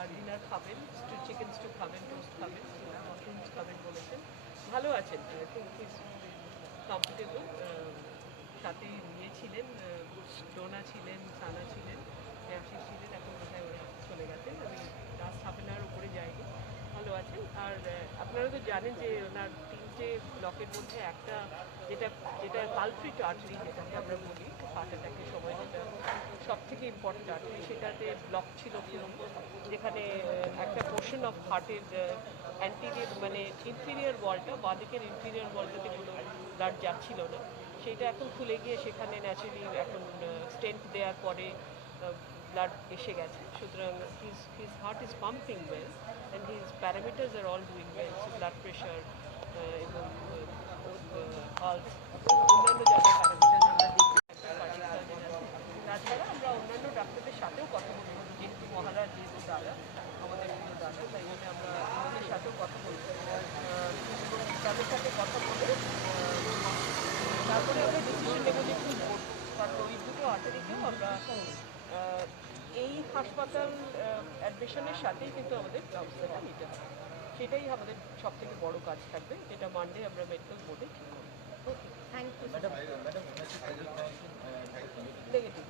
আর dinner খাবেন, chicken stew খাবেন, toast খাবেন, মাশরুমস খাবেন বলেছেন। ভালো আছেন, কমফোর্টেবল। সাথে ইয়ে ছিলেন, ডোনা ছিলেন, সানা ছিলেন, আশিস ছিলেন, এখন বোধহয় ওরা চলে গেছেন। আমি লাস্ট হাফ অ্যান আওয়ার উপরে যাইনি। ভালো আছেন। আর আপনারা তো জানেন যে ওনার 3টে ব্লকের মধ্যে একটা যেটা যেটা পালফ্রিট আর্টারি যেটাকে আমরা বলি, হার্ট অ্যাটাকের সময় যেটা সব থেকে ইম্পর্টেন্ট আর্টারি, সেটাতে ব্লক ছিল পুরো, যেখানে একটা পোর্শন অফ হার্টের অ্যান্টিরিয়র মানে ইনফিরিয়র ওয়ালটা, বাঁদিকের ইনফিরিয়র ওয়ালটাতে কোনো ব্লাড যাচ্ছিল না, সেটা এখন খুলে গিয়ে সেখানে ন্যাচারালি এখন স্টেন্ট দেওয়ার পরে ব্লাড এসে গেছে। সুতরাং his heart is pumping well and his parameters are all doing well, so blood pressure এবং পালস, অন্যান্য যা যা প্যারামিটার্স আমরা দেখি কার্ডিয়াক সার্জন আছে। তাছাড়া আমরা অন্যান্য ডাক্তারদের সাথেও কথা বলবো, যেহেতু মহারাজ যেহেতু দাদা, আমাদের প্রিয় দাদা, তাই জন্য আমরা ওনাদের সাথেও কথা বলবো। তাদের সাথে কথা বলে তারপরে আমরা ডিসিশন নেবো যে কী করবো, কারণ ওই দুটো আর্টারিকেও আমরা এই হাসপাতাল অ্যাডমিশনের সাথেই কিন্তু আমাদের ব্যবস্থাটা নিতে হবে। সেটাই আমাদের সব থেকে বড় কাজ থাকবে, যেটা মানডে আমরা মেডিকেল বোর্ডে ঠিক করবো। ওকে, থ্যাংক ইউ। নেগেটিভ।